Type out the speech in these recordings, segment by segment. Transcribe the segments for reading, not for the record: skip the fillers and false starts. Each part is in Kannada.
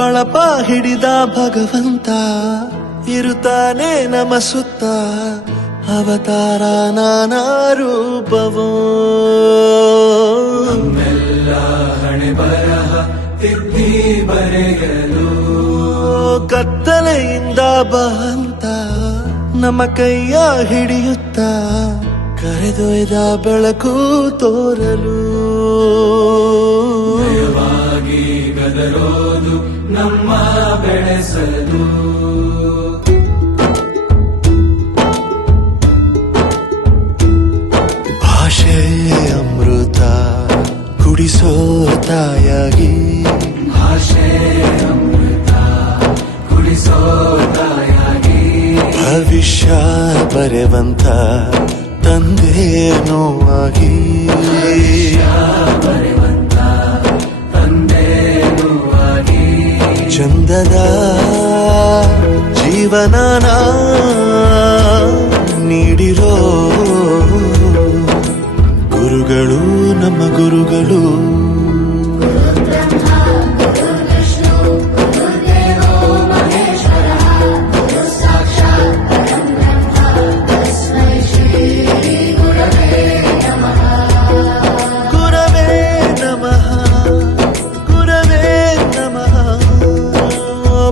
ಬಳಪ ಹಿಡಿದ ಭಗವಂತ ಇರುತ್ತಾನೆ ನಮ ಸುತ್ತ ಅವತಾರ ನಾನಾ ರೂಪವೋ ನಮ್ಮೆಲ್ಲ ಹಣೆ ಬರಹ ತಿದ್ದಿ ಬರೆಯಲು ಕತ್ತಲೆಯಿಂದ ಬಂತ ನಮ್ಮ ಕೈಯ ಹಿಡಿಯುತ್ತ ಕರೆದೊಯ್ದ ಬೆಳಕು ತೋರಲು ಭಯವಾಗಿ ಗದರೋದು ನಮ್ಮ ಬೆಳೆಸಲು ಭಾಷೆ ಅಮೃತ ಕುಡಿಸೋ ತಾಯಾಗಿ ಭಾಷೆ ಅಮೃತ ಕುಡಿಸೋ ತಾಯಾಗಿ ಭವಿಷ್ಯ ಬರೆವಂತ ತಂದೇನೋ ಆಗಿ ಬರೆವಂತ ತಂದೇನೂ ಆಗಿ ಚಂದದ ಜೀವನನ ನೀಡಿರೋ ಗುರುಗಳು ನಮ್ಮ ಗುರುಗಳು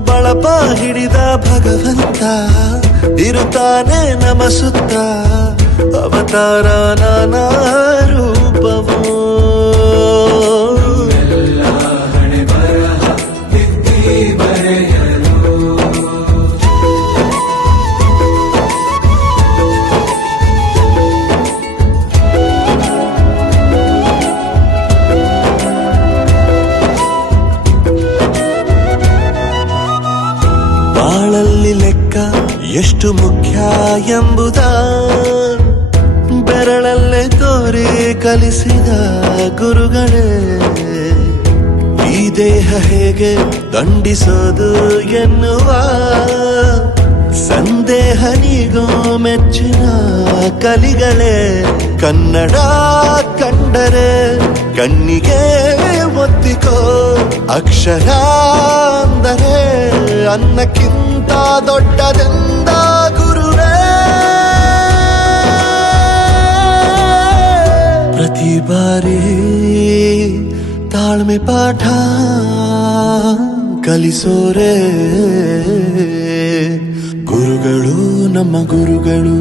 ಬಳಪ ಹಿಡಿದ ಭಗವಂತ ಇರುತ್ತಾನೆ ನಮ ಸುತ್ತ ಅವತಾರ ನಾನಾ ರೂಪವೋ ಎಲ್ಲ ಹಣೆ ಬರಹ ತಿದ್ದಿ ಬರೆಯಲು ಬಾಳಲ್ಲಿ ಲೆಕ್ಕ ಎಷ್ಟು ಮುಖ್ಯ ಎಂಬುದ ಬೆರಳಲ್ಲೇ ತೋರಿ ಕಲಿಸಿದ ಗುರುಗಳೇ ಈ ದೇಹ ಹೇಗೆ ದಂಡಿಸೋದು ಎನ್ನುವ ಸಂದೇಹ ನೀಗೋ ಮೆಚ್ಚಿನ ಕಲಿಗಳೇ ಕನ್ನಡ ಕಂಡರೆ ಕಣ್ಣಿಗೆ ಒತ್ತಿಕೋ ಅಕ್ಷರ ಅಂದರೆ ಅನ್ನಕ್ಕಿಂತ ದೊಡ್ಡದೆಂದ ಗುರುವೇ ಪ್ರತಿ ಬಾರಿ ತಾಳ್ಮೆ ಪಾಠ ಕಲಿಸೋರೆ ಗುರುಗಳು ನಮ್ಮ ಗುರುಗಳು